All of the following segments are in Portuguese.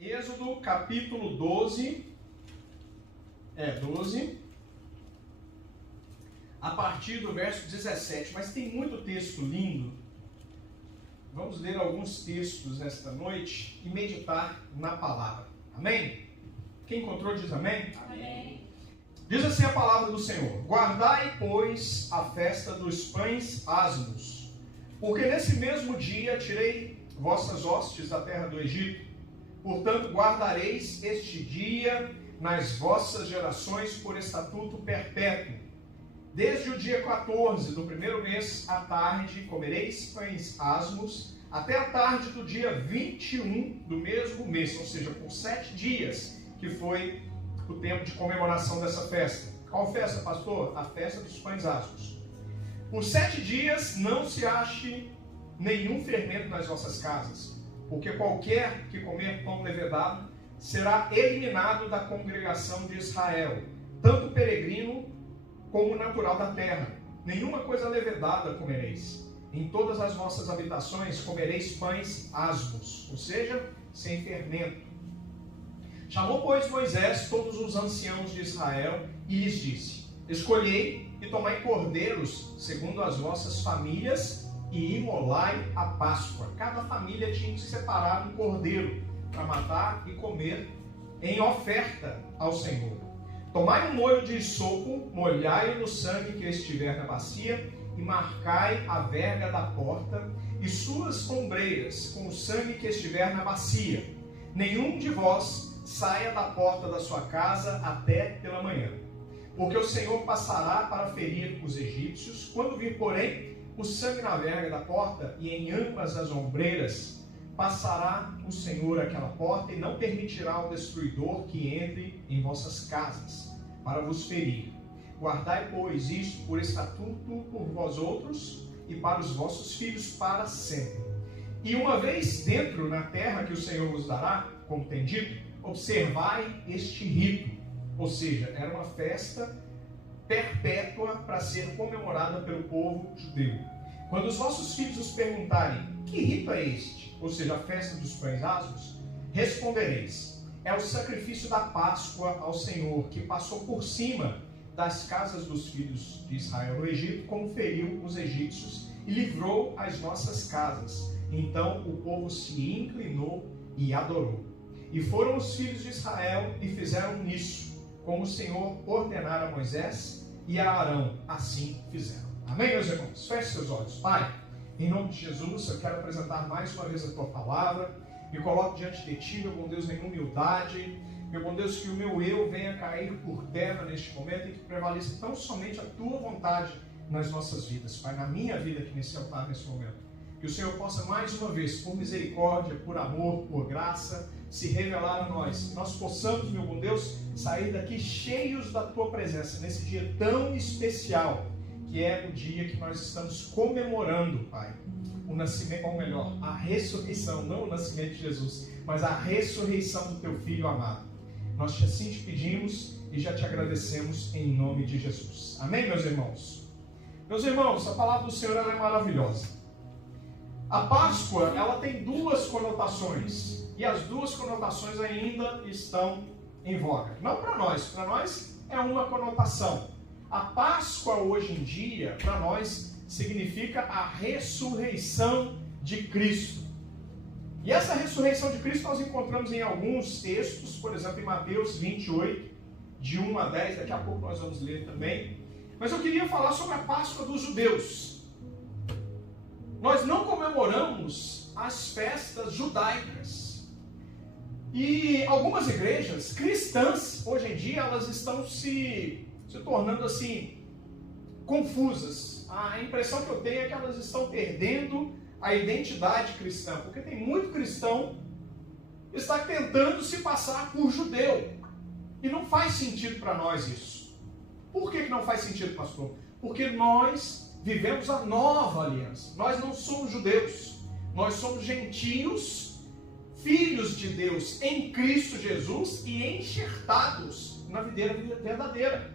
Êxodo capítulo 12, a partir do verso 17, mas tem muito texto lindo. Vamos ler alguns textos nesta noite e meditar na palavra. Amém? Quem encontrou diz amém? Amém. Diz assim a palavra do Senhor: Guardai, pois, a festa dos pães asmos, porque nesse mesmo dia tirei vossas hostes da terra do Egito. Portanto, guardareis este dia nas vossas gerações por estatuto perpétuo. Desde o dia 14 do primeiro mês à tarde comereis pães asmos, até a tarde do dia 21 do mesmo mês, ou seja, por 7 dias, que foi o tempo de comemoração dessa festa. Qual festa, pastor? A festa dos pães asmos. Por 7 dias não se ache nenhum fermento nas vossas casas, porque qualquer que comer pão levedado será eliminado da congregação de Israel, tanto peregrino como natural da terra. Nenhuma coisa levedada comereis. Em todas as vossas habitações comereis pães asmos, ou seja, sem fermento. Chamou, pois, Moisés todos os anciãos de Israel e lhes disse: Escolhei e tomai cordeiros segundo as vossas famílias e imolai a Páscoa. Cada família tinha que separar um cordeiro para matar e comer em oferta ao Senhor. Tomai um molho de hisopo, molhai-o no sangue que estiver na bacia e marcai a verga da porta e suas ombreiras com o sangue que estiver na bacia. Nenhum de vós saia da porta da sua casa até pela manhã, porque o Senhor passará para ferir os egípcios. Quando vir, porém, o sangue na verga da porta e em ambas as ombreiras, passará o Senhor aquela porta e não permitirá o destruidor que entre em vossas casas para vos ferir. Guardai, pois, isto por estatuto por vós outros e para os vossos filhos para sempre. E uma vez dentro na terra que o Senhor vos dará, como tem dito, observai este rito. Ou seja, era uma festa perpétua para ser comemorada pelo povo judeu. Quando os vossos filhos os perguntarem: que rito é este? Ou seja, a festa dos pães asmos, respondereis: é o sacrifício da Páscoa ao Senhor, que passou por cima das casas dos filhos de Israel no Egito, como feriu os egípcios e livrou as nossas casas. Então o povo se inclinou e adorou. E foram os filhos de Israel e fizeram nisso, como o Senhor ordenara a Moisés e a Arão, assim fizeram. Amém, meus irmãos? Feche seus olhos. Pai, em nome de Jesus, eu quero apresentar mais uma vez a Tua palavra. Me coloco diante de Ti, meu bom Deus, em humildade. Meu bom Deus, que o meu eu venha cair por terra neste momento e que prevaleça tão somente a Tua vontade nas nossas vidas. Pai, na minha vida aqui nesse altar, nesse momento. Que o Senhor possa mais uma vez, por misericórdia, por amor, por graça, se revelar a nós. Nós possamos, meu bom Deus, sair daqui cheios da Tua presença, nesse dia tão especial, que é o dia que nós estamos comemorando, Pai, o nascimento, ou melhor, a ressurreição, não o nascimento de Jesus, mas a ressurreição do Teu Filho amado. Nós assim te pedimos e já te agradecemos em nome de Jesus. Amém, meus irmãos? Meus irmãos, a palavra do Senhor ela é maravilhosa. A Páscoa, ela tem duas conotações, e as duas conotações ainda estão em voga. Não para nós é uma conotação. A Páscoa hoje em dia, para nós, significa a ressurreição de Cristo. E essa ressurreição de Cristo nós encontramos em alguns textos, por exemplo, em Mateus 28, de 1 a 10, daqui a pouco nós vamos ler também. Mas eu queria falar sobre a Páscoa dos judeus. Nós não comemoramos as festas judaicas. E algumas igrejas cristãs, hoje em dia, elas estão se tornando assim, confusas. A impressão que eu tenho é que elas estão perdendo a identidade cristã, porque tem muito cristão que está tentando se passar por judeu. E não faz sentido para nós isso. Por que não faz sentido, pastor? Porque nós vivemos a nova aliança. Nós não somos judeus. Nós somos gentios, filhos de Deus em Cristo Jesus e enxertados na videira verdadeira.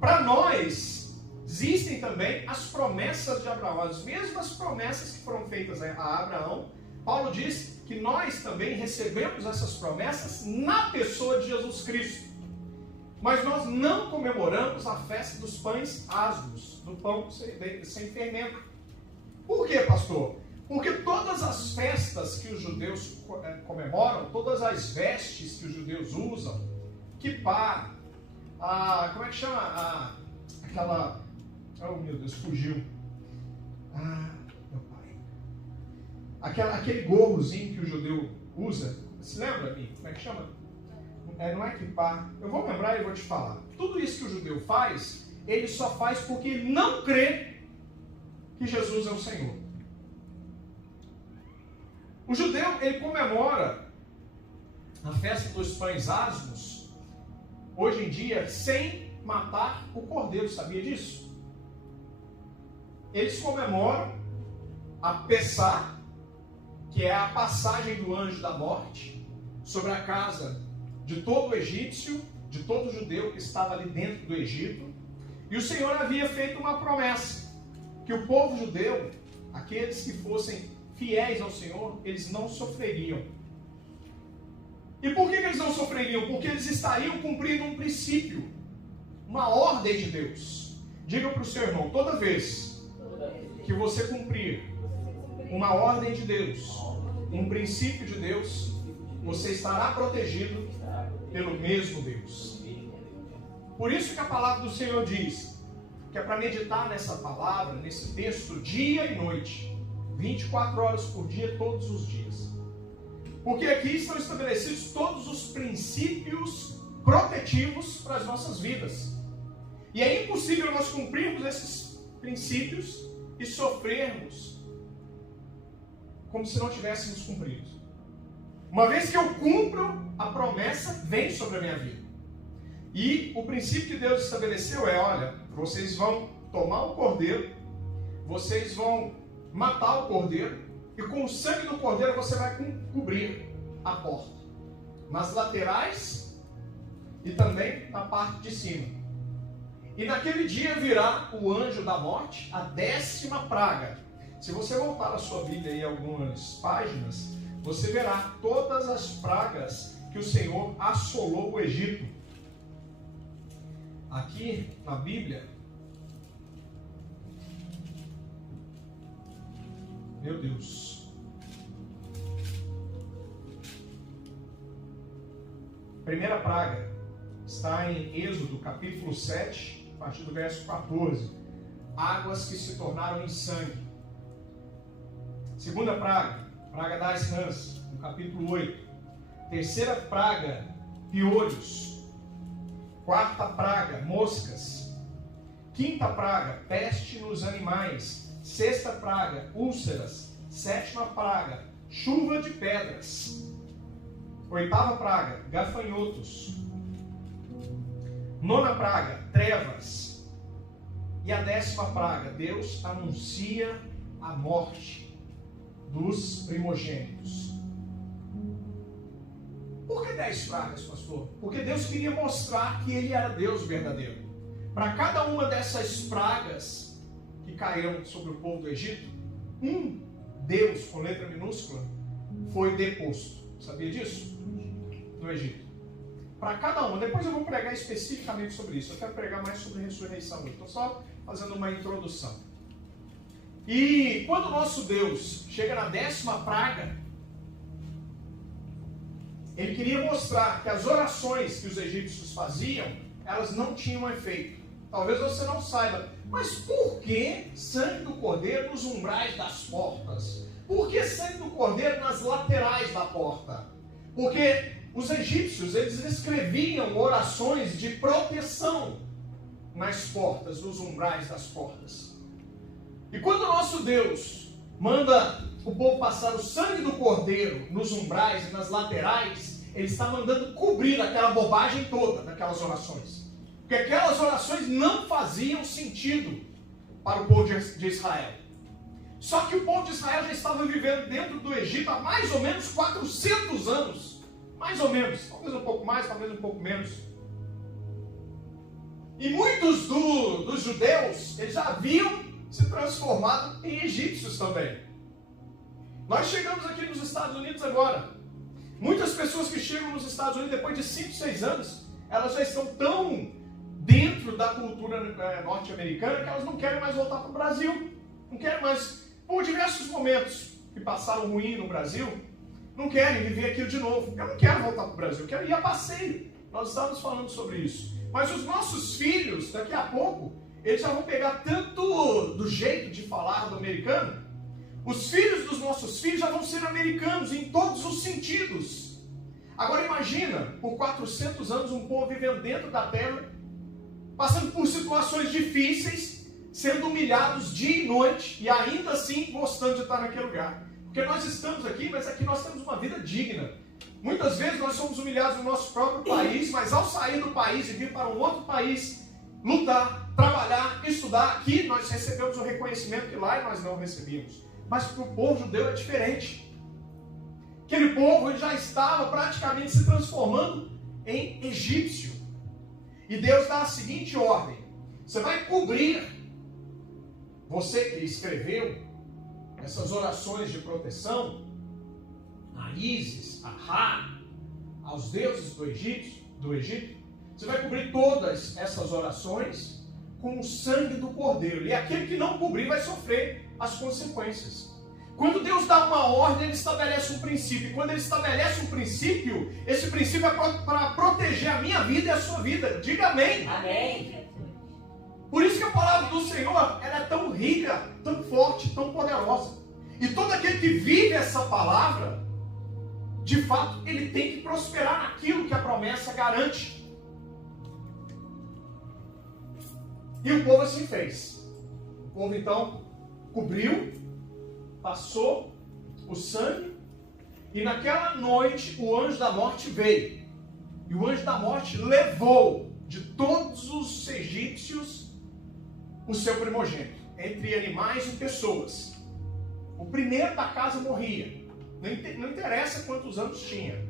Para nós, existem também as promessas de Abraão, as mesmas promessas que foram feitas a Abraão. Paulo diz que nós também recebemos essas promessas na pessoa de Jesus Cristo. Mas nós não comemoramos a festa dos pães asmos, do pão sem fermento. Por quê, pastor? Porque todas as festas que os judeus comemoram, todas as vestes que os judeus usam, kippá, como é que chama? Aquela... Oh, meu Deus, fugiu. Meu pai. Aquele gorrozinho que o judeu usa. Se lembra, Mi? Como é que chama? Não é kippá. Eu vou lembrar e vou te falar. Tudo isso que o judeu faz, ele só faz porque ele não crê que Jesus é o Senhor. O judeu, ele comemora a festa dos pães asmos, hoje em dia, sem matar o cordeiro. Sabia disso? Eles comemoram a Pessá, que é a passagem do anjo da morte sobre a casa de todo egípcio, de todo judeu que estava ali dentro do Egito. E o Senhor havia feito uma promessa, que o povo judeu, aqueles que fossem fiéis ao Senhor, eles não sofreriam. E por que eles não sofreriam? Porque eles estariam cumprindo um princípio, uma ordem de Deus. Diga para o seu irmão, toda vez que você cumprir uma ordem de Deus, um princípio de Deus, você estará protegido pelo mesmo Deus. Por isso que a palavra do Senhor diz que é para meditar nessa palavra, nesse texto, dia e noite, 24 horas por dia, todos os dias. Porque aqui estão estabelecidos todos os princípios protetivos para as nossas vidas. E é impossível nós cumprirmos esses princípios e sofrermos como se não tivéssemos cumprido. Uma vez que eu cumpro, a promessa vem sobre a minha vida. E o princípio que Deus estabeleceu é, olha, vocês vão tomar o cordeiro, vocês vão matar o cordeiro, e com o sangue do cordeiro você vai cobrir a porta, nas laterais e também na parte de cima. E naquele dia virá o anjo da morte, a 10ª praga. Se você voltar a sua Bíblia aí algumas páginas, você verá todas as pragas que o Senhor assolou o Egito. Aqui na Bíblia, meu Deus, primeira praga está em Êxodo capítulo 7, a partir do verso 14. Águas que se tornaram em sangue. Segunda praga, praga das rãs, no capítulo 8. Terceira praga, piolhos. Quarta praga, moscas. Quinta praga, peste nos animais. Sexta praga, úlceras. Sétima praga, chuva de pedras. Oitava praga, gafanhotos. Nona praga, trevas. E a 10ª praga, Deus anuncia a morte dos primogênitos. Por que 10 pragas, pastor? Porque Deus queria mostrar que Ele era Deus verdadeiro. Para cada uma dessas pragas que caíram sobre o povo do Egito, um Deus, com letra minúscula, foi deposto. Sabia disso? No Egito. Para cada uma. Depois eu vou pregar especificamente sobre isso. Eu quero pregar mais sobre ressurreição hoje. Estou só fazendo uma introdução. E quando o nosso Deus chega na 10ª praga, Ele queria mostrar que as orações que os egípcios faziam, elas não tinham efeito. Talvez você não saiba, mas por que sangue do cordeiro nos umbrais das portas? Por que sangue do cordeiro nas laterais da porta? Porque os egípcios, eles escreviam orações de proteção nas portas, nos umbrais das portas. E quando o nosso Deus manda o povo passar o sangue do cordeiro nos umbrais e nas laterais, Ele está mandando cobrir aquela bobagem toda daquelas orações. Porque aquelas orações não faziam sentido para o povo de Israel. Só que o povo de Israel já estava vivendo dentro do Egito há mais ou menos 400 anos. Mais ou menos, talvez um pouco mais, talvez um pouco menos. E muitos dos judeus, eles já haviam se transformado em egípcios também. Nós chegamos aqui nos Estados Unidos agora. Muitas pessoas que chegam nos Estados Unidos depois de 5, 6 anos, elas já estão tão dentro da cultura norte-americana que elas não querem mais voltar para o Brasil. Não querem mais, por diversos momentos que passaram ruim no Brasil, não querem viver aquilo de novo. Eu não quero voltar para o Brasil, eu quero ir a passeio. Nós estávamos falando sobre isso. Mas os nossos filhos, daqui a pouco, eles já vão pegar tanto do jeito de falar do americano. Os filhos dos nossos filhos já vão ser americanos em todos os sentidos. Agora imagina, por 400 anos, um povo vivendo dentro da terra, passando por situações difíceis, sendo humilhados dia e noite, e ainda assim gostando de estar naquele lugar. Porque nós estamos aqui, mas aqui nós temos uma vida digna. Muitas vezes nós somos humilhados no nosso próprio país, mas ao sair do país e vir para um outro país, lutar, trabalhar, estudar, aqui nós recebemos o reconhecimento que lá nós não recebíamos. Mas para o povo judeu é diferente. Aquele povo já estava praticamente se transformando em egípcio. E Deus dá a seguinte ordem: você vai cobrir, você que escreveu essas orações de proteção a Ísis, a Ra, aos deuses do Egito, você vai cobrir todas essas orações com o sangue do cordeiro. E aquele que não cobrir vai sofrer as consequências. Quando Deus dá uma ordem, Ele estabelece um princípio. E quando Ele estabelece um princípio, esse princípio é para proteger a minha vida e a sua vida. Diga amém. Amém. Por isso que a palavra do Senhor ela é tão rica, tão forte, tão poderosa. E todo aquele que vive essa palavra, de fato, ele tem que prosperar naquilo que a promessa garante. E o povo assim fez. O povo então cobriu, passou o sangue, e naquela noite o anjo da morte veio. E o anjo da morte levou de todos os egípcios o seu primogênito, entre animais e pessoas. O primeiro da casa morria. Não interessa quantos anos tinha.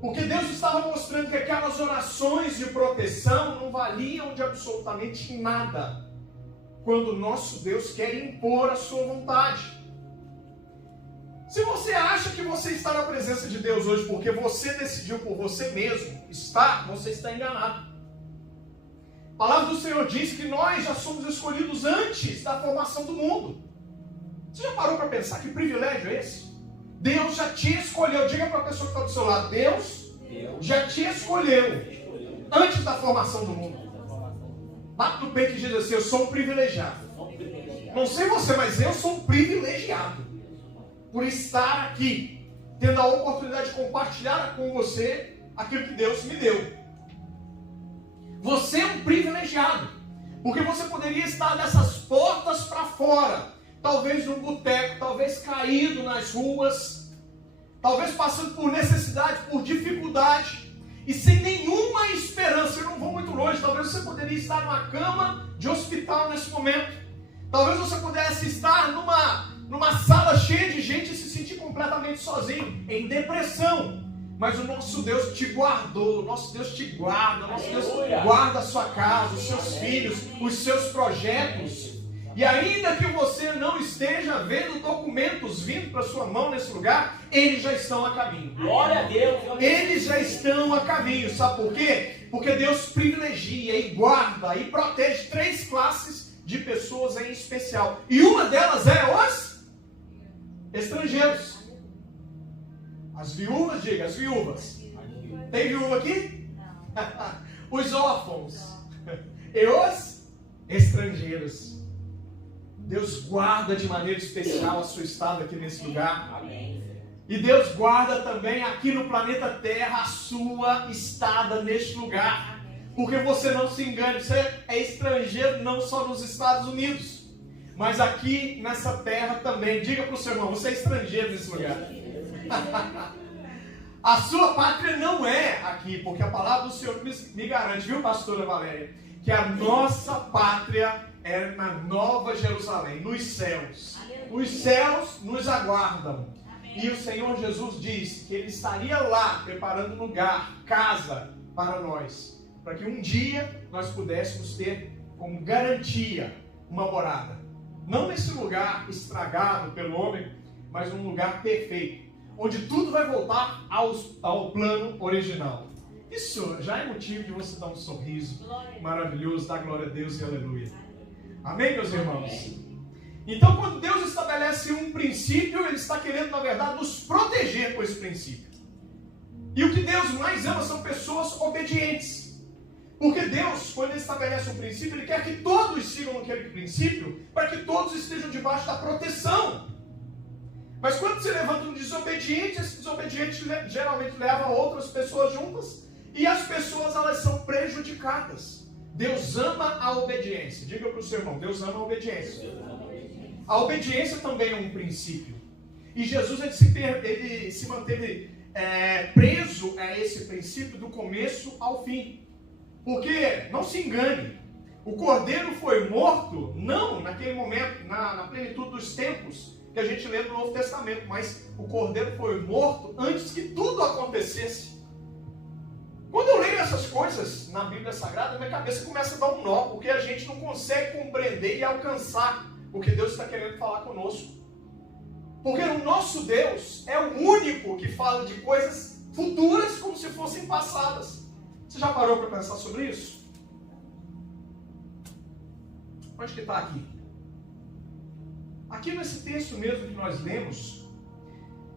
Porque Deus estava mostrando que aquelas orações de proteção não valiam de absolutamente nada quando o nosso Deus quer impor a sua vontade. Se você acha que você está na presença de Deus hoje porque você decidiu por você mesmo estar, você está enganado. A palavra do Senhor diz que nós já somos escolhidos antes da formação do mundo. Você já parou para pensar que privilégio é esse? Deus já te escolheu. Diga para a pessoa que está do seu lado: Deus já te escolheu antes da formação do mundo. Bate no peito e diz assim: eu sou um privilegiado. Não sei você, mas eu sou um privilegiado por estar aqui, tendo a oportunidade de compartilhar com você aquilo que Deus me deu. Você é um privilegiado, porque você poderia estar dessas portas para fora, talvez num boteco, talvez caído nas ruas, talvez passando por necessidade, por dificuldade, e sem nenhuma esperança. Eu não vou muito longe, talvez você poderia estar numa cama de hospital nesse momento, talvez você pudesse estar numa sala cheia de gente e se sentir completamente sozinho, em depressão. Mas o nosso Deus te guardou, o nosso Deus te guarda, o nosso Deus guarda a sua casa, os seus filhos, os seus projetos. E ainda que você não esteja vendo documentos vindo para sua mão nesse lugar, eles já estão a caminho. Glória a Deus. Eles já estão a caminho. Sabe por quê? Porque Deus privilegia e guarda e protege 3 classes de pessoas em especial. E uma delas é os estrangeiros. As viúvas, diga, as viúvas. Tem viúva aqui? Não. Os órfãos. E os estrangeiros. Deus guarda de maneira especial a sua estada aqui nesse lugar. Amém. E Deus guarda também aqui no planeta Terra a sua estada neste lugar. Porque você não se engane, você é estrangeiro não só nos Estados Unidos, mas aqui nessa terra também. Diga para o seu irmão: você é estrangeiro nesse lugar. A sua pátria não é aqui, porque a palavra do Senhor me garante, viu, pastora Valéria, que a nossa pátria é na Nova Jerusalém, nos céus. Os céus nos aguardam. E o Senhor Jesus disse que Ele estaria lá preparando um lugar, casa para nós, para que um dia nós pudéssemos ter como garantia uma morada. Não nesse lugar estragado pelo homem, mas um lugar perfeito, onde tudo vai voltar ao plano original. Isso já é motivo de você dar um sorriso maravilhoso, dar glória a Deus e aleluia. Amém, meus irmãos? Então, quando Deus estabelece um princípio, Ele está querendo, na verdade, nos proteger com esse princípio. E o que Deus mais ama são pessoas obedientes. Porque Deus, quando Ele estabelece um princípio, Ele quer que todos sigam aquele princípio, para que todos estejam debaixo da proteção. Mas quando se levanta um desobediente, esse desobediente geralmente leva outras pessoas juntas, e as pessoas, elas são prejudicadas. Deus ama a obediência. Diga para o seu irmão, Deus ama a obediência. A obediência também é um princípio. E Jesus ele se manteve preso a esse princípio do começo ao fim. Porque, não se engane, o Cordeiro foi morto, não naquele momento, na plenitude dos tempos, que a gente lê no Novo Testamento, mas o Cordeiro foi morto antes que tudo acontecesse. Quando eu leio essas coisas na Bíblia Sagrada, minha cabeça começa a dar um nó, porque a gente não consegue compreender e alcançar o que Deus está querendo falar conosco. Porque o nosso Deus é o único que fala de coisas futuras como se fossem passadas. Você já parou para pensar sobre isso? Onde que está aqui? Aqui nesse texto mesmo que nós lemos,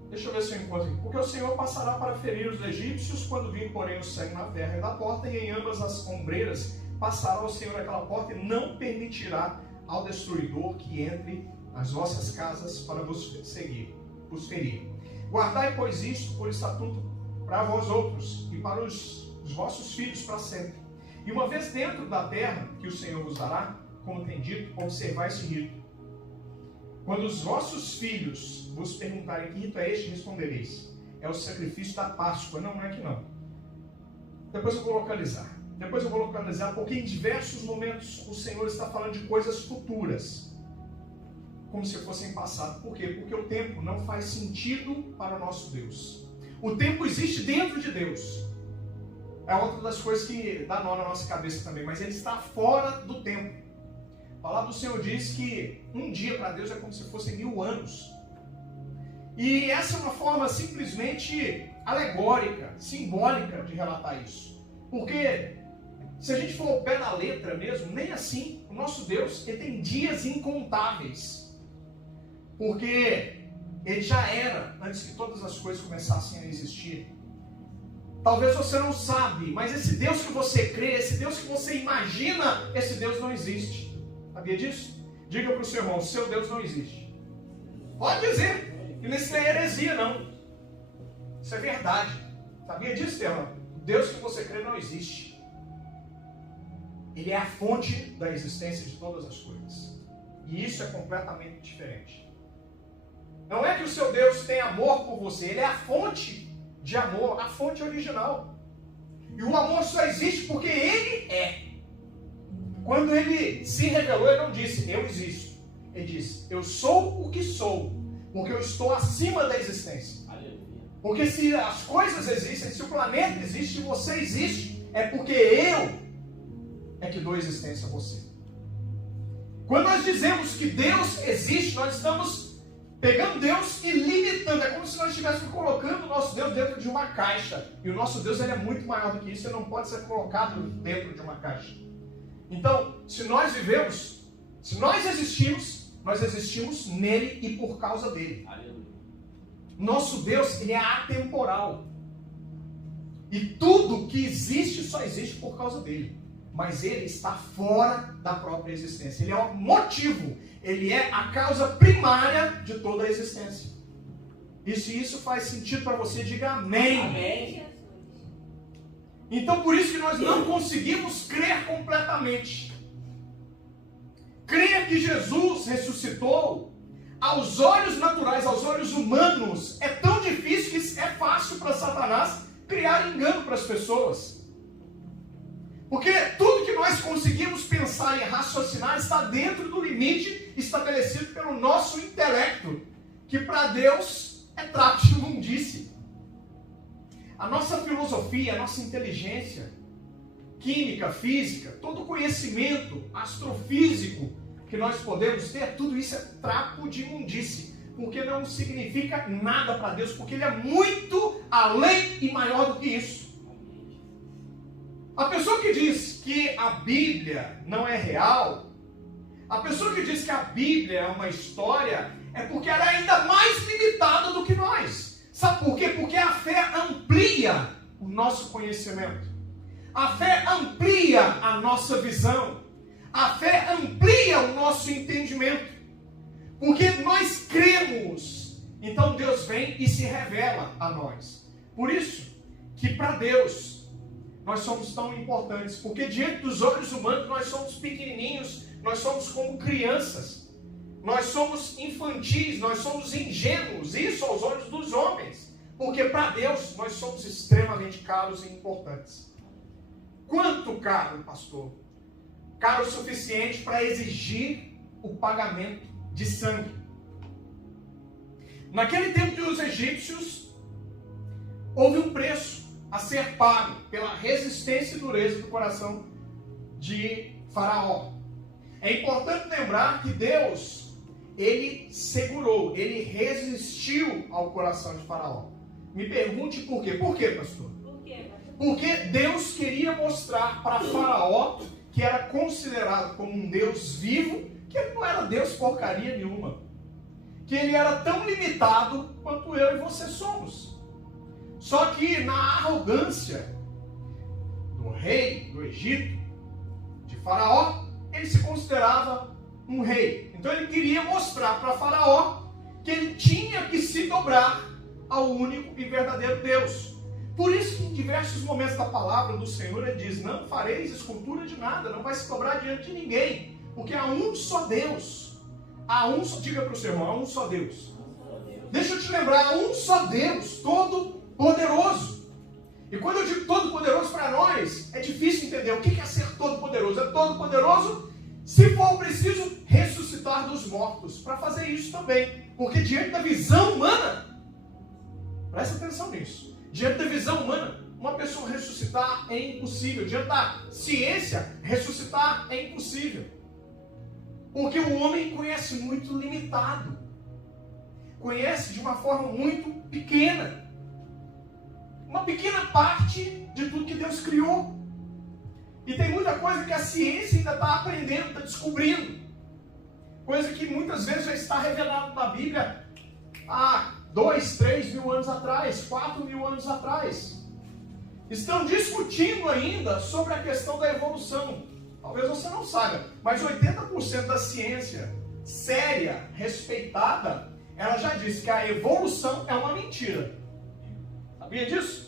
deixa eu ver se eu encontro aqui. Porque o Senhor passará para ferir os egípcios quando vir, porém, o sangue na terra e da porta, e em ambas as ombreiras passará o Senhor aquela porta e não permitirá ao destruidor que entre nas vossas casas para vos ferir. Guardai, pois, isto por estatuto para vós outros e para os vossos filhos para sempre. E uma vez dentro da terra que o Senhor vos dará, como tem dito, observai esse rito. Quando os vossos filhos vos perguntarem que rito é este, respondereis: é o sacrifício da Páscoa. Não é que não. Depois eu vou localizar, porque em diversos momentos o Senhor está falando de coisas futuras, como se fossem passado. Por quê? Porque o tempo não faz sentido para o nosso Deus. O tempo existe dentro de Deus. É outra das coisas que dá nó na nossa cabeça também, mas ele está fora do tempo. A palavra do Senhor diz que um dia para Deus é como se fossem 1000 anos. E essa é uma forma simplesmente alegórica, simbólica de relatar isso. Porque se a gente for ao pé da letra mesmo, nem assim, o nosso Deus, ele tem dias incontáveis. Porque ele já era antes que todas as coisas começassem a existir. Talvez você não sabe, mas esse Deus que você crê, esse Deus que você imagina, esse Deus não existe. Sabia disso? Diga para o seu irmão, seu Deus não existe. Pode dizer, que isso não é heresia não. Isso é verdade. Sabia disso, irmão? O Deus que você crê não existe. Ele é a fonte da existência de todas as coisas. E isso é completamente diferente. Não é que o seu Deus tem amor por você, ele é a fonte de amor, a fonte original. E o amor só existe porque ele é. Quando ele se revelou, ele não disse, eu existo. Ele disse, eu sou o que sou, porque eu estou acima da existência. Porque se as coisas existem, se o planeta existe, se você existe, é porque eu é que dou existência a você. Quando nós dizemos que Deus existe, nós estamos pegando Deus e limitando. É como se nós estivéssemos colocando o nosso Deus dentro de uma caixa. E o nosso Deus ele é muito maior do que isso, ele não pode ser colocado dentro de uma caixa. Então, se nós vivemos, se nós existimos nele e por causa dele. Aleluia. Nosso Deus, ele é atemporal. E tudo que existe só existe por causa dele. Mas ele está fora da própria existência. Ele é o motivo, ele é a causa primária de toda a existência. E se isso faz sentido para você, diga amém. Amém. Então por isso que nós não conseguimos crer completamente. Crer que Jesus ressuscitou, aos olhos naturais, aos olhos humanos, é tão difícil que é fácil para Satanás criar engano para as pessoas. Porque tudo que nós conseguimos pensar e raciocinar está dentro do limite estabelecido pelo nosso intelecto, que para Deus é trapo de imundície. A nossa filosofia, a nossa inteligência, química, física, todo o conhecimento astrofísico que nós podemos ter, tudo isso é trapo de imundície porque não significa nada para Deus, porque Ele é muito além e maior do que isso. A pessoa que diz que a Bíblia não é real, a pessoa que diz que a Bíblia é uma história, é porque ela é ainda mais limitada do que nós. Sabe por quê? Porque a fé amplia o nosso conhecimento. A fé amplia a nossa visão. A fé amplia o nosso entendimento. Porque nós cremos. Então Deus vem e se revela a nós. Por isso que para Deus nós somos tão importantes. Porque diante dos olhos humanos nós somos pequenininhos. Nós somos como crianças. Nós somos infantis. Nós somos ingênuos. Isso aos olhos dos homens. Porque para Deus nós somos extremamente caros e importantes. Quanto caro, pastor? Caro o suficiente para exigir o pagamento de sangue. Naquele tempo dos egípcios, houve um preço a ser pago pela resistência e dureza do coração de Faraó. É importante lembrar que Deus, Ele segurou, Ele resistiu ao coração de Faraó. Me pergunte por quê. Por quê, pastor? Porque Deus queria mostrar para Faraó, que era considerado como um Deus vivo, que ele não era Deus porcaria nenhuma. Que ele era tão limitado quanto eu e você somos. Só que na arrogância do rei do Egito, de Faraó, ele se considerava um rei. Então ele queria mostrar para Faraó que ele tinha que se dobrar ao único e verdadeiro Deus. Por isso que em diversos momentos da palavra do Senhor ele diz: não fareis escultura de nada, não vai se dobrar diante de ninguém, porque há um só Deus. Diga para o seu irmão, há um só Deus. Deixa eu te lembrar, há um só Deus, todo-poderoso. E quando eu digo todo-poderoso para nós, é difícil entender o que é ser todo-poderoso. É todo-poderoso, se for preciso, ressuscitar dos mortos, para fazer isso também. Porque diante da visão humana, presta atenção nisso, diante da visão humana, uma pessoa ressuscitar é impossível. Diante da ciência, ressuscitar é impossível. Porque o homem conhece muito limitado. Conhece de uma forma muito pequena. Uma pequena parte de tudo que Deus criou. E tem muita coisa que a ciência ainda está aprendendo, está descobrindo. Coisa que muitas vezes já está revelada na Bíblia há 2, 3 mil anos atrás, 4 mil anos atrás. Estão discutindo ainda sobre a questão da evolução. Talvez você não saiba, mas 80% da ciência séria, respeitada, ela já disse que a evolução é uma mentira. Sabia disso?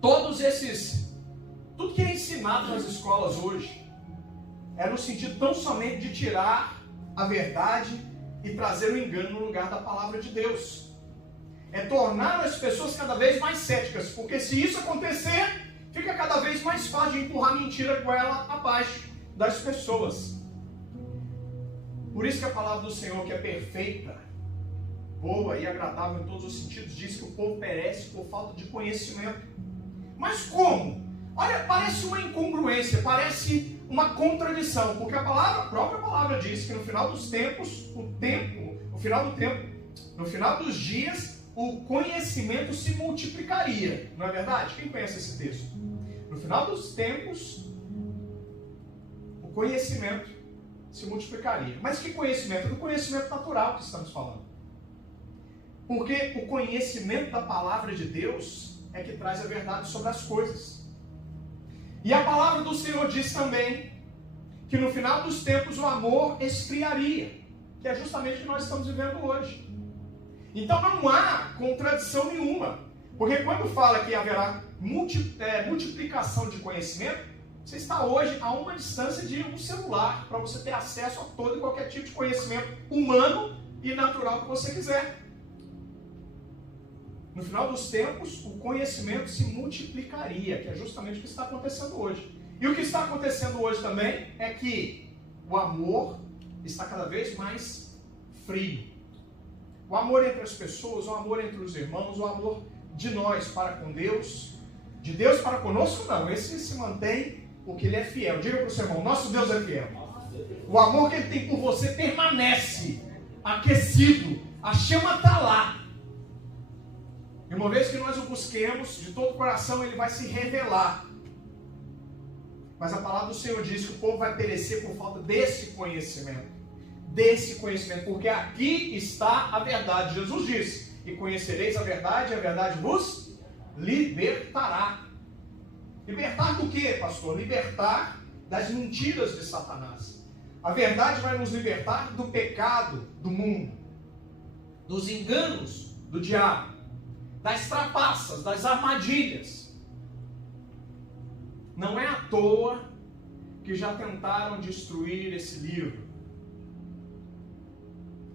Tudo que é ensinado nas escolas hoje é no sentido tão somente de tirar a verdade e trazer o engano no lugar da palavra de Deus. É tornar as pessoas cada vez mais céticas, porque se isso acontecer, fica cada vez mais fácil de empurrar mentira com ela abaixo das pessoas. Por isso que a palavra do Senhor, que é perfeita, boa e agradável em todos os sentidos, diz que o povo perece por falta de conhecimento. Mas como? Olha, parece uma incongruência, parece uma contradição, porque a própria palavra diz que no final dos tempos, no final dos dias, o conhecimento se multiplicaria. Não é verdade? Quem conhece esse texto? No final dos tempos, o conhecimento se multiplicaria. Mas que conhecimento? Do conhecimento natural que estamos falando. Porque o conhecimento da palavra de Deus é que traz a verdade sobre as coisas. E a palavra do Senhor diz também que no final dos tempos o amor esfriaria, que é justamente o que nós estamos vivendo hoje. Então não há contradição nenhuma, porque quando fala que haverá multiplicação de conhecimento, você está hoje a uma distância de um celular, para você ter acesso a todo e qualquer tipo de conhecimento humano e natural que você quiser. No final dos tempos, o conhecimento se multiplicaria, que é justamente o que está acontecendo hoje. E o que está acontecendo hoje também é que o amor está cada vez mais frio. O amor entre as pessoas, o amor entre os irmãos, o amor de nós para com Deus, de Deus para conosco, não. Esse se mantém porque Ele é fiel. Diga para o seu irmão, nosso Deus é fiel. O amor que Ele tem por você permanece aquecido, a chama está lá. E uma vez que nós o busquemos, de todo o coração ele vai se revelar. Mas a palavra do Senhor diz que o povo vai perecer por falta desse conhecimento. Desse conhecimento, porque aqui está a verdade. Jesus disse, e conhecereis a verdade vos libertará. Libertar do que, pastor? Libertar das mentiras de Satanás. A verdade vai nos libertar do pecado do mundo, dos enganos do diabo, das trapaças, das armadilhas. Não é à toa que já tentaram destruir esse livro.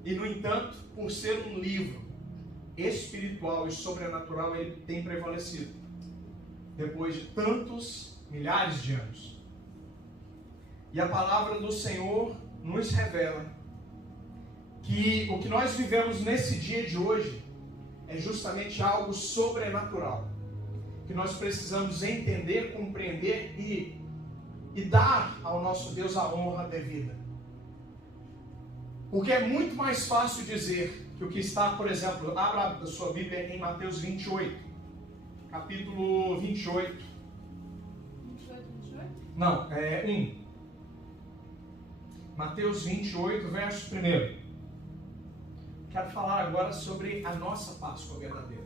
E, no entanto, por ser um livro espiritual e sobrenatural, ele tem prevalecido. Depois de tantos milhares de anos. E a palavra do Senhor nos revela que o que nós vivemos nesse dia de hoje é justamente algo sobrenatural. Que nós precisamos entender, compreender e dar ao nosso Deus a honra devida. Porque é muito mais fácil dizer que o que está, por exemplo, abra a sua Bíblia em Mateus 28, capítulo 28. 28? Não, 1. Mateus 28, verso 1. Quero falar agora sobre a nossa Páscoa verdadeira.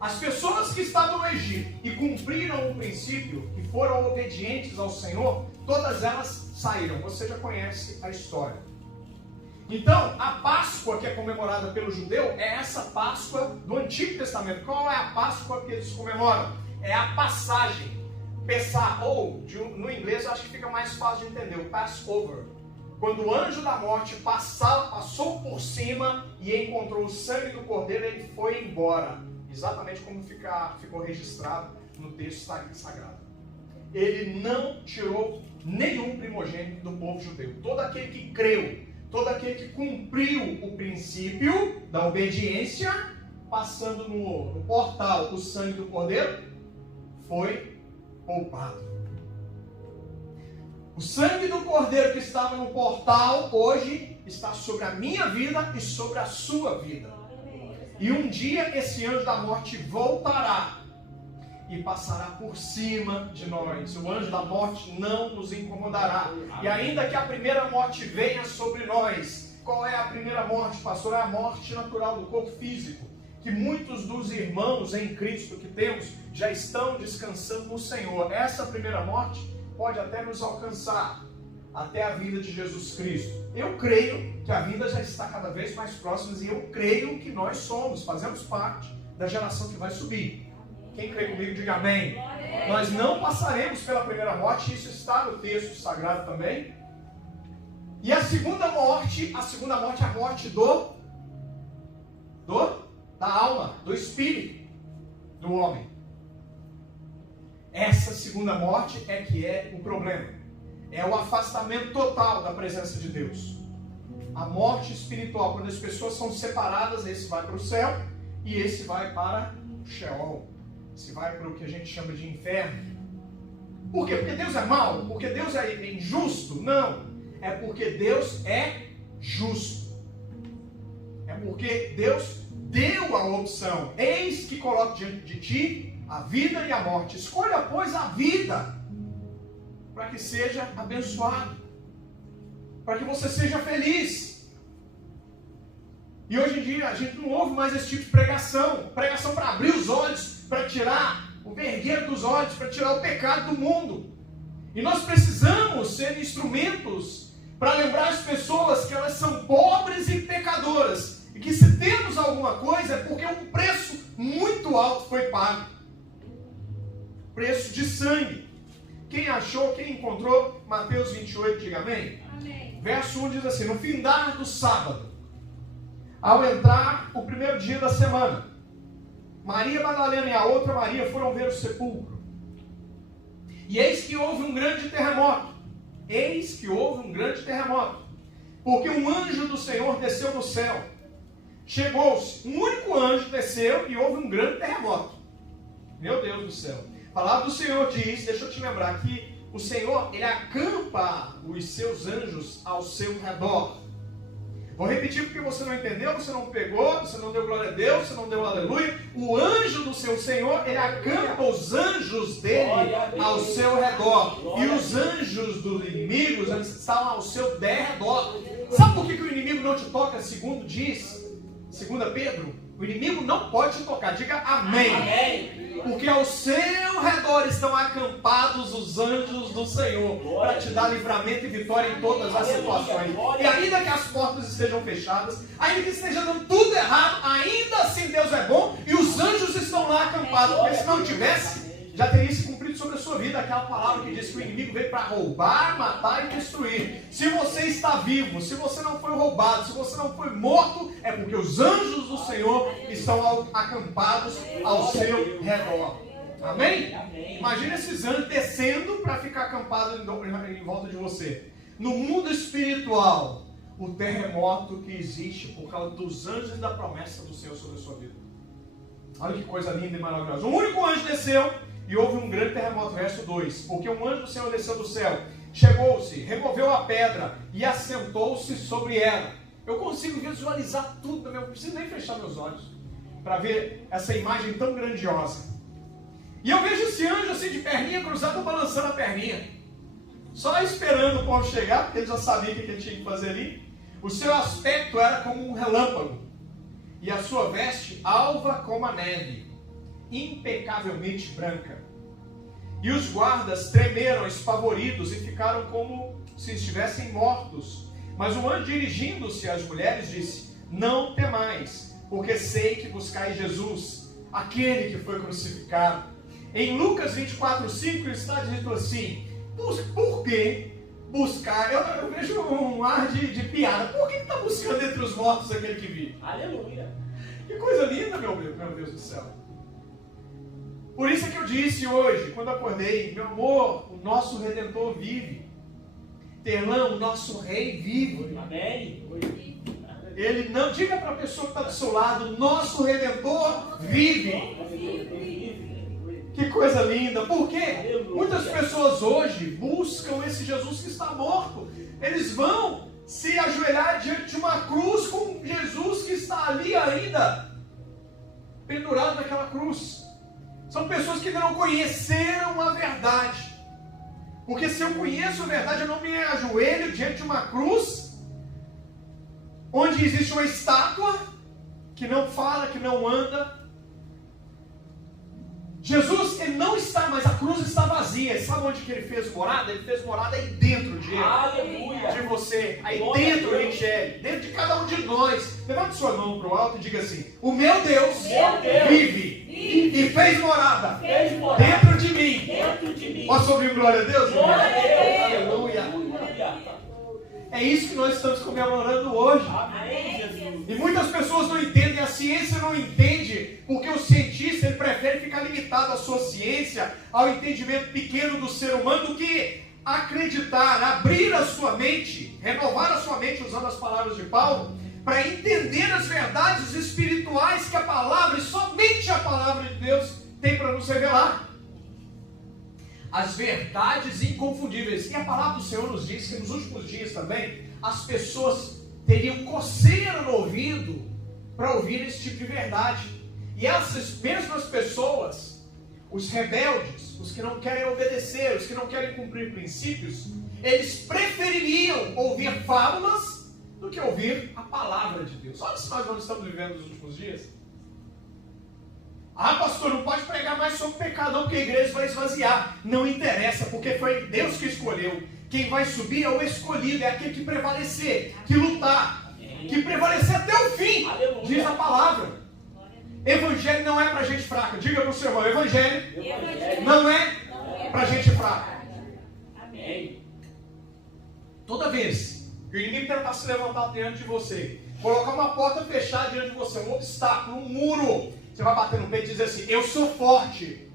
As pessoas que estavam no Egito e cumpriram o princípio e foram obedientes ao Senhor, todas elas saíram. Você já conhece a história. Então, a Páscoa que é comemorada pelo judeu é essa Páscoa do Antigo Testamento. Qual é a Páscoa que eles comemoram? É a passagem. Pessah, ou no inglês eu acho que fica mais fácil de entender, o Passover. Quando o anjo da morte passou por cima e encontrou o sangue do cordeiro, ele foi embora. Exatamente como ficou registrado no texto sagrado. Ele não tirou nenhum primogênito do povo judeu. Todo aquele que creu, todo aquele que cumpriu o princípio da obediência, passando no portal o sangue do cordeiro, foi poupado. O sangue do cordeiro que estava no portal, hoje, está sobre a minha vida e sobre a sua vida. E um dia esse anjo da morte voltará e passará por cima de nós. O anjo da morte não nos incomodará. E ainda que a primeira morte venha sobre nós, qual é a primeira morte, pastor? É a morte natural do corpo físico. Que muitos dos irmãos em Cristo que temos já estão descansando no Senhor. Essa primeira morte pode até nos alcançar até a vinda de Jesus Cristo. Eu creio que a vinda já está cada vez mais próxima e eu creio que nós fazemos parte da geração que vai subir. Quem crê comigo, diga amém. Nós não passaremos pela primeira morte, isso está no texto sagrado também. E a segunda morte é a morte da alma, do espírito do homem. Essa segunda morte é que é o problema. É o afastamento total da presença de Deus. A morte espiritual, quando as pessoas são separadas, esse vai para o céu e esse vai para o Sheol. Esse vai para o que a gente chama de inferno. Por quê? Porque Deus é mau? Porque Deus é injusto? Não. É porque Deus é justo. É porque Deus deu a opção. Eis que coloco diante de ti a vida e a morte. Escolha, pois, a vida, para que seja abençoado, para que você seja feliz. E hoje em dia a gente não ouve mais esse tipo de pregação para abrir os olhos, para tirar o vergueiro dos olhos, para tirar o pecado do mundo. E nós precisamos ser instrumentos para lembrar as pessoas que elas são pobres e pecadoras, e que se temos alguma coisa é porque um preço muito alto foi pago. Preço de sangue. Quem achou, quem encontrou, Mateus 28, diga amém. Amém. Verso 1 diz assim: no findar do sábado, ao entrar o primeiro dia da semana, Maria Madalena e a outra Maria foram ver o sepulcro. E eis que houve um grande terremoto. Eis que houve um grande terremoto. Porque um anjo do Senhor desceu do céu. Chegou-se, um único anjo desceu e houve um grande terremoto. Meu Deus do céu. A palavra do Senhor diz, deixa eu te lembrar, que o Senhor, ele acampa os seus anjos ao seu redor. Vou repetir porque você não entendeu, você não pegou, você não deu glória a Deus, você não deu aleluia. O anjo do seu Senhor, ele acampa os anjos dele ao seu redor. E os anjos dos inimigos, eles estão ao seu derredor. Sabe por que o inimigo não te toca, segundo diz, 2 Pedro? O inimigo não pode te tocar. Diga amém. Amém. Porque ao seu redor estão acampados os anjos do Senhor para te dar livramento e vitória em todas as situações. E ainda que as portas estejam fechadas, ainda que esteja dando tudo errado, ainda assim Deus é bom e os anjos estão lá acampados. Porque se não tivesse, já teria se cumprido sobre a sua vida aquela palavra que diz que o inimigo veio para roubar, matar e destruir. Se você está vivo, se você não foi roubado, se você não foi morto, é porque os anjos do Senhor estão acampados ao seu redor. Amém? Imagina esses anjos descendo para ficar acampados em volta de você. No mundo espiritual, o terremoto que existe por causa dos anjos e da promessa do Senhor sobre a sua vida. Olha que coisa linda e maravilhosa. O único anjo desceu e houve um grande terremoto, verso 2. Porque um anjo do Senhor desceu do céu, chegou-se, removeu a pedra e assentou-se sobre ela. Eu consigo visualizar tudo, não preciso nem fechar meus olhos para ver essa imagem tão grandiosa. E eu vejo esse anjo assim de perninha cruzada, balançando a perninha, só esperando o povo chegar, porque ele já sabia o que ele tinha que fazer ali. O seu aspecto era como um relâmpago e a sua veste alva como a neve, impecavelmente branca. E os guardas tremeram, espavoridos, e ficaram como se estivessem mortos. Mas o anjo, dirigindo-se às mulheres, disse: não temais, porque sei que buscais Jesus, aquele que foi crucificado. Em Lucas 24:5 está dito assim: por que buscar? Eu vejo um ar de piada. Por que está buscando entre os mortos aquele que vive? Aleluia! Que coisa linda, meu Deus do céu. Por isso é que eu disse hoje, quando acordei: meu amor, o nosso Redentor vive. Terlão, o nosso Rei vive. Amém. Ele não, diga para a pessoa que está do seu lado: nosso Redentor vive. Que coisa linda. Por quê? Muitas pessoas hoje buscam esse Jesus que está morto. Eles vão se ajoelhar diante de uma cruz com Jesus que está ali ainda, pendurado naquela cruz. São pessoas que não conheceram a verdade. Porque se eu conheço a verdade, eu não me ajoelho diante de uma cruz onde existe uma estátua que não fala, que não anda. Jesus, ele não está, mas a cruz está vazia. Sabe onde que ele fez morada? Ele fez morada aí dentro de você, aí dentro de Michele, dentro de cada um de nós. Levante sua mão para o alto e diga assim: o meu Deus vive e fez morada dentro de mim. Posso ouvir glória a Deus? Aleluia. É isso que nós estamos comemorando hoje. E muitas pessoas não entendem, a ciência não entende, porque o cientista ele prefere ficar limitado à sua ciência, ao entendimento pequeno do ser humano, do que acreditar, abrir a sua mente, renovar a sua mente, usando as palavras de Paulo, para entender as verdades espirituais que a palavra, e somente a palavra de Deus, tem para nos revelar. As verdades inconfundíveis. E a palavra do Senhor nos diz que nos últimos dias também, as pessoas teriam coceira no ouvido para ouvir esse tipo de verdade. E essas mesmas pessoas, os rebeldes, os que não querem obedecer, os que não querem cumprir princípios, eles prefeririam ouvir fábulas do que ouvir a palavra de Deus. Olha se nós não estamos vivendo nos últimos dias. Ah, pastor, não pode pregar mais sobre pecado não, porque a igreja vai esvaziar. Não interessa, porque foi Deus que escolheu. Quem vai subir é o escolhido, é aquele que prevalecer, que lutar, que prevalecer até o fim. Aleluia. Diz a palavra. Evangelho não é para gente fraca. Diga para o seu irmão: evangelho não é para gente fraca. Amém. Toda vez que o inimigo tentar se levantar diante de você, colocar uma porta fechada diante de você, um obstáculo, um muro, você vai bater no peito e dizer assim: eu sou forte.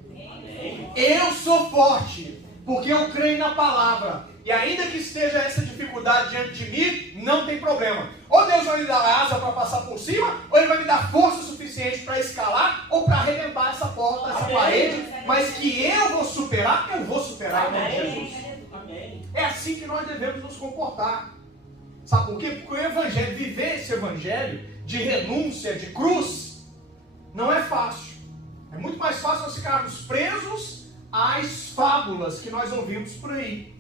Eu sou forte, porque eu creio na palavra. E ainda que esteja essa dificuldade diante de mim, não tem problema. Ou Deus vai me dar asa para passar por cima, ou Ele vai me dar força suficiente para escalar, ou para arrebentar essa porta, essa parede. Mas que eu vou superar em nome de Jesus. É assim que nós devemos nos comportar. Sabe por quê? Porque o evangelho, viver esse evangelho de renúncia, de cruz, não é fácil. É muito mais fácil nós ficarmos presos às fábulas que nós ouvimos por aí.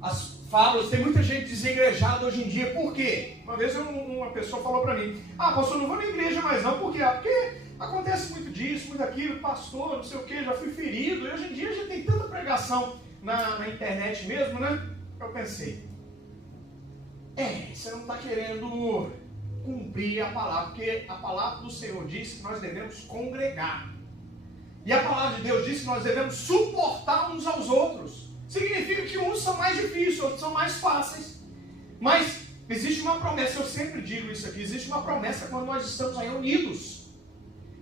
As fábulas, tem muita gente desengrejada hoje em dia. Por quê? Uma vez uma pessoa falou para mim: pastor, não vou na igreja mais não. Por quê? Porque acontece muito disso, muito daquilo, pastor, não sei o quê, já fui ferido. E hoje em dia já tem tanta pregação na internet mesmo, né? Eu pensei, você não está querendo cumprir a palavra, porque a palavra do Senhor diz que nós devemos congregar. E a palavra de Deus diz que nós devemos suportar uns aos outros. Significa que uns são mais difíceis, outros são mais fáceis. Mas existe uma promessa, eu sempre digo isso aqui, existe uma promessa quando nós estamos aí unidos.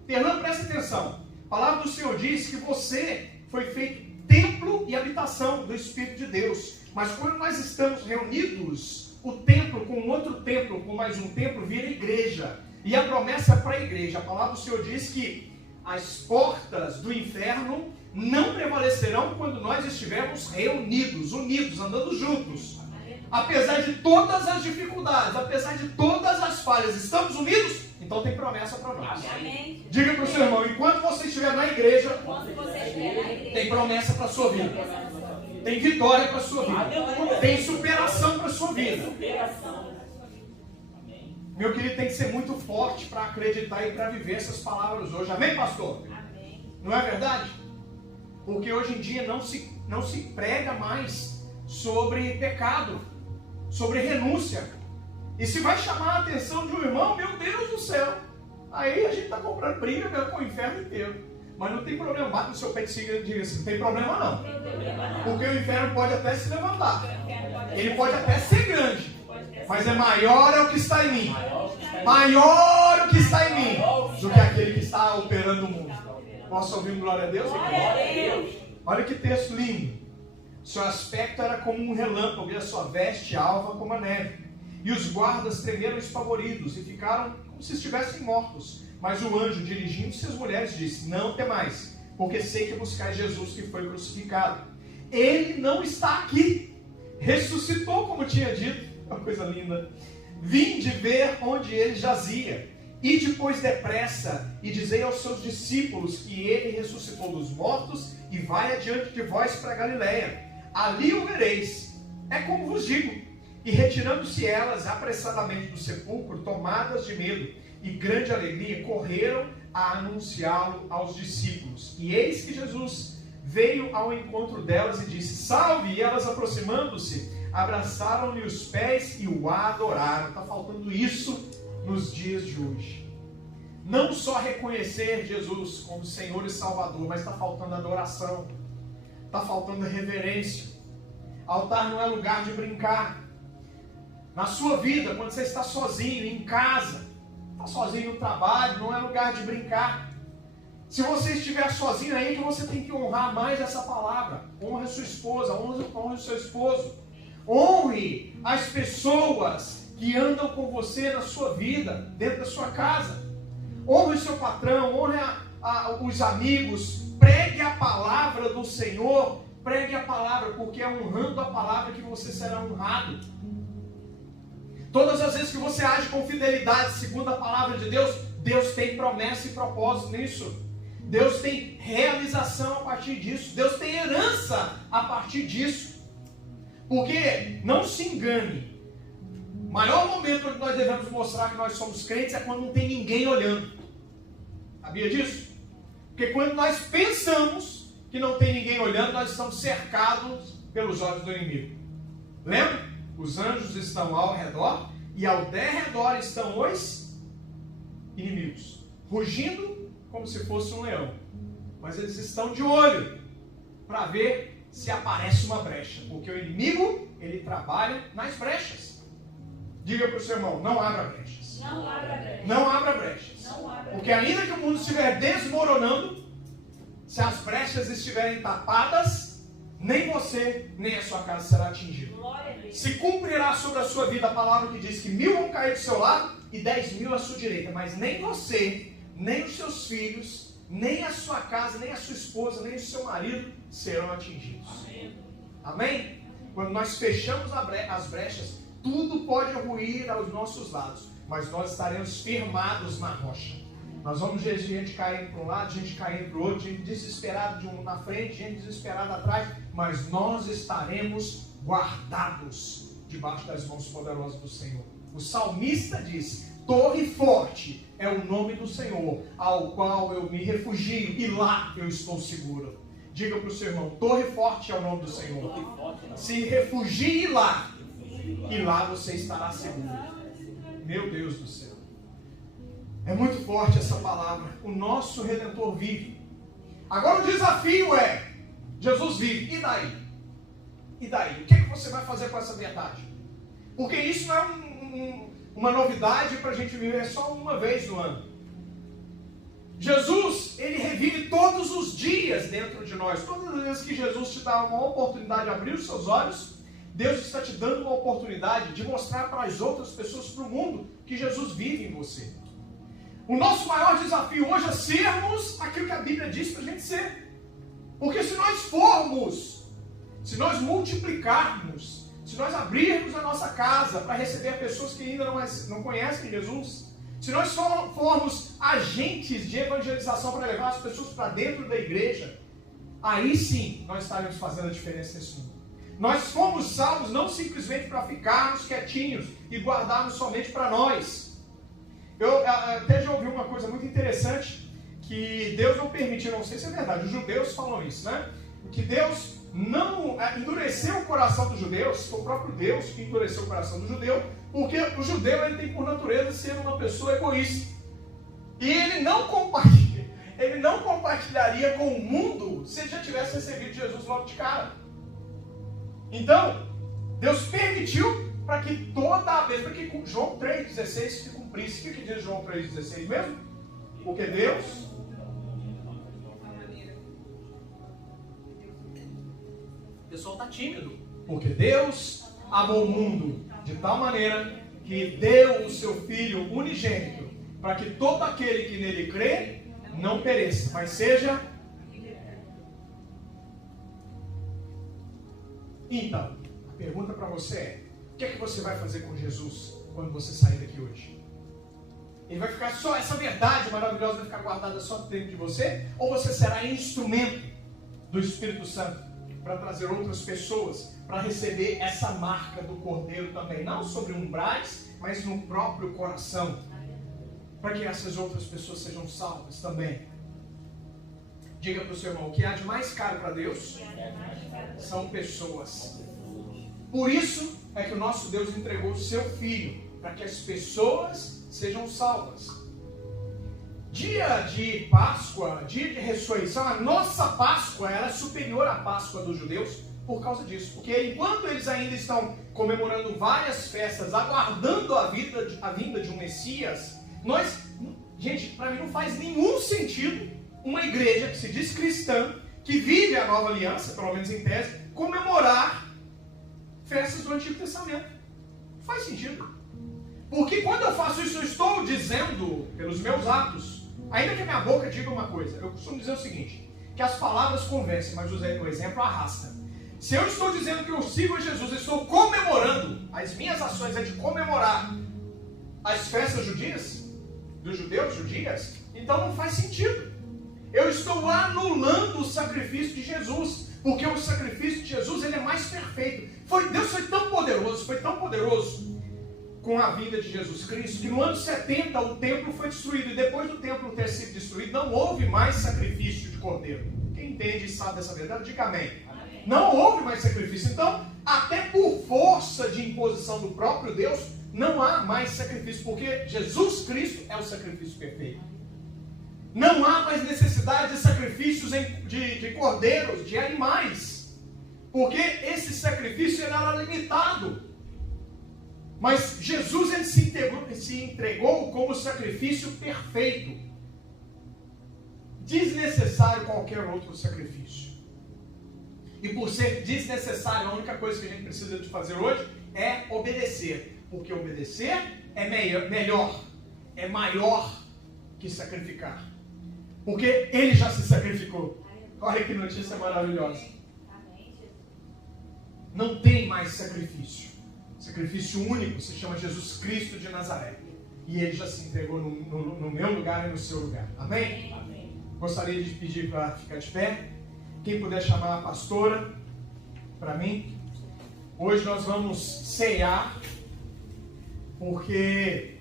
Fernando, presta atenção. A palavra do Senhor diz que você foi feito templo e habitação do Espírito de Deus. Mas quando nós estamos reunidos, o templo com outro templo, com mais um templo, vira igreja. E a promessa é para a igreja. A palavra do Senhor diz que as portas do inferno não prevalecerão quando nós estivermos reunidos, unidos, andando juntos. Apesar de todas as dificuldades, apesar de todas as falhas, estamos unidos? Então tem promessa para nós. Amém. Diga para o seu irmão, enquanto você estiver na igreja, tem promessa para a sua vida. Tem vitória para a sua vida. Tem superação para a sua vida. Meu querido, tem que ser muito forte para acreditar e para viver essas palavras hoje. Amém, pastor? Amém. Não é verdade? Porque hoje em dia não se prega mais sobre pecado, sobre renúncia. E se vai chamar a atenção de um irmão, meu Deus do céu, aí a gente está comprando briga com o inferno inteiro. Mas não tem problema, bate no seu peito e diga assim, não tem problema não. Porque o inferno pode até se levantar. Ele pode até ser grande. Mas é maior é o que está em mim. Maior o que está em mim do que aquele que está operando o mundo. Posso ouvir glória a Deus? Glória a Deus. Olha que texto lindo. Seu aspecto era como um relâmpago e a sua veste alva como a neve. E os guardas tremeram espavoridos e ficaram como se estivessem mortos. Mas o anjo, dirigindo-se às mulheres, disse: não temais, porque sei que buscais Jesus que foi crucificado. Ele não está aqui. Ressuscitou, como tinha dito. Uma coisa linda. Vinde ver onde ele jazia. E depois depressa, e dizei aos seus discípulos que ele ressuscitou dos mortos e vai adiante de vós para Galiléia. Ali o vereis. É como vos digo. E retirando-se elas apressadamente do sepulcro, tomadas de medo e grande alegria, correram a anunciá-lo aos discípulos. E eis que Jesus veio ao encontro delas e disse: salve! E elas, aproximando-se, abraçaram-lhe os pés e o adoraram. Está faltando isso nos dias de hoje. Não só reconhecer Jesus como Senhor e Salvador, mas está faltando adoração, está faltando reverência. Altar não é lugar de brincar. Na sua vida, quando você está sozinho, em casa, está sozinho no trabalho, não é lugar de brincar. Se você estiver sozinho, aí que você tem que honrar mais essa palavra. Honre a sua esposa, honre o seu esposo. Honre as pessoas que andam com você na sua vida, dentro da sua casa. Honre o seu patrão, honre os amigos. Pregue a palavra do Senhor. Pregue a palavra, porque é honrando a palavra que você será honrado. Todas as vezes que você age com fidelidade, segundo a palavra de Deus, Deus tem promessa e propósito nisso. Deus tem realização a partir disso. Deus tem herança a partir disso. Porque, não se engane, o maior momento onde nós devemos mostrar que nós somos crentes é quando não tem ninguém olhando. Sabia disso? Porque quando nós pensamos que não tem ninguém olhando, nós estamos cercados pelos olhos do inimigo. Lembra? Os anjos estão ao redor e ao derredor estão os inimigos, rugindo como se fosse um leão. Mas eles estão de olho para ver se aparece uma brecha, porque o inimigo, ele trabalha nas brechas. Diga para o seu irmão: não abra brechas. Não abra brechas. Não abra brechas. Não abra porque ainda que o mundo estiver desmoronando, se as brechas estiverem tapadas, nem você, nem a sua casa será atingido. Se cumprirá sobre a sua vida a palavra que diz que 1000 vão cair do seu lado e 10.000 à sua direita, mas nem você, nem os seus filhos, nem a sua casa, nem a sua esposa, nem o seu marido serão atingidos. Amém? Amém? Quando nós fechamos as brechas, Tudo pode ruir aos nossos lados, mas nós estaremos firmados na rocha. Nós vamos ver gente caindo para um lado, gente caindo para o outro, gente desesperada de um na frente, gente desesperada atrás, mas nós estaremos guardados debaixo das mãos poderosas do Senhor. O salmista diz: torre forte é o nome do Senhor, ao qual eu me refugio, e lá eu estou seguro. Diga para o seu irmão: torre forte é o nome do Senhor. Se refugie lá, e lá você estará seguro. Meu Deus do céu. É muito forte essa palavra. O nosso Redentor vive. Agora o desafio é: Jesus vive, e daí? E daí? O que você vai fazer com essa verdade? Porque isso não é uma novidade para a gente viver só uma vez no ano. Jesus, ele revive todos os dias dentro de nós. Todas as vezes que Jesus te dá uma oportunidade de abrir os seus olhos, Deus está te dando uma oportunidade de mostrar para as outras pessoas, para o mundo, que Jesus vive em você. O nosso maior desafio hoje é sermos aquilo que a Bíblia diz para a gente ser. Porque se nós formos, se nós multiplicarmos, se nós abrirmos a nossa casa para receber pessoas que ainda não conhecem Jesus, se nós formos agentes de evangelização para levar as pessoas para dentro da igreja, aí sim nós estaremos fazendo a diferença nesse mundo. Nós fomos salvos não simplesmente para ficarmos quietinhos e guardarmos somente para nós. Eu até já ouvi uma coisa muito interessante, que Deus não permitiu, não sei se é verdade, os judeus falam isso, né? Que Deus não endureceu o coração dos judeus, foi o próprio Deus que endureceu o coração do judeu, porque o judeu ele tem por natureza ser uma pessoa egoísta. E ele não compartilharia com o mundo se ele já tivesse recebido Jesus logo de cara. Então, Deus permitiu para que toda a vez, para que João 3,16 se cumprisse. O que diz João 3,16 mesmo? Porque Deus... O pessoal está tímido. Porque Deus amou o mundo de tal maneira que deu o seu Filho unigênito, para que todo aquele que nele crê não pereça, mas seja... Então, a pergunta para você é: o que é que você vai fazer com Jesus quando você sair daqui hoje? Ele vai ficar só, essa verdade maravilhosa vai ficar guardada só dentro de você? Ou você será instrumento do Espírito Santo para trazer outras pessoas para receber essa marca do Cordeiro também? Não sobre umbrais, mas no próprio coração, para que essas outras pessoas sejam salvas também. Diga para o seu irmão: o que há de mais caro para Deus são pessoas. Por isso é que o nosso Deus entregou o seu Filho, para que as pessoas sejam salvas. Dia de Páscoa, dia de ressurreição, a nossa Páscoa ela é superior à Páscoa dos judeus por causa disso. Porque enquanto eles ainda estão comemorando várias festas, aguardando a vinda de um Messias, gente, para mim não faz nenhum sentido uma igreja que se diz cristã, que vive a nova aliança, pelo menos em tese, comemorar festas do Antigo Testamento. Não faz sentido. Porque quando eu faço isso, eu estou dizendo, pelos meus atos, ainda que a minha boca diga uma coisa, eu costumo dizer o seguinte, que as palavras convencem, mas o exemplo arrasta. Se eu estou dizendo que eu sigo a Jesus, eu estou comemorando, as minhas ações é de comemorar as festas judias, dos judeus, judias, então não faz sentido. Eu estou anulando o sacrifício de Jesus, porque o sacrifício de Jesus ele é mais perfeito. Deus foi tão poderoso com a vinda de Jesus Cristo, que no ano 70 o templo foi destruído, e depois do templo ter sido destruído, não houve mais sacrifício de cordeiro. Quem entende e sabe dessa verdade, diga amém. Não houve mais sacrifício. Então, até por força de imposição do próprio Deus, não há mais sacrifício, porque Jesus Cristo é o sacrifício perfeito. Não há mais necessidade de sacrifícios de cordeiros, de animais, porque esse sacrifício era limitado. Mas Jesus ele se entregou como sacrifício perfeito. Desnecessário qualquer outro sacrifício. E por ser desnecessário, a única coisa que a gente precisa de fazer hoje é obedecer. Porque obedecer é melhor, é maior que sacrificar. Porque ele já se sacrificou. Olha que notícia maravilhosa. Não tem mais sacrifício. Sacrifício único se chama Jesus Cristo de Nazaré. E Ele já se entregou no meu lugar e no seu lugar. Amém? Amém. Gostaria de pedir para ficar de pé. Quem puder chamar a pastora para mim. Hoje nós vamos ceiar, porque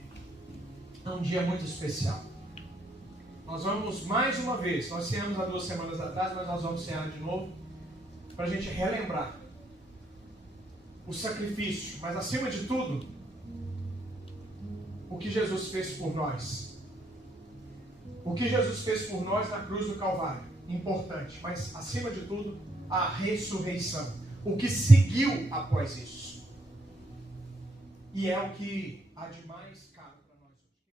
é um dia muito especial. Nós vamos mais uma vez, nós ceamos há 2 semanas atrás, mas nós vamos cear de novo, para a gente relembrar o sacrifício, mas acima de tudo, o que Jesus fez por nós. O que Jesus fez por nós na cruz do Calvário, importante, mas acima de tudo, a ressurreição. O que seguiu após isso. E é o que há de mais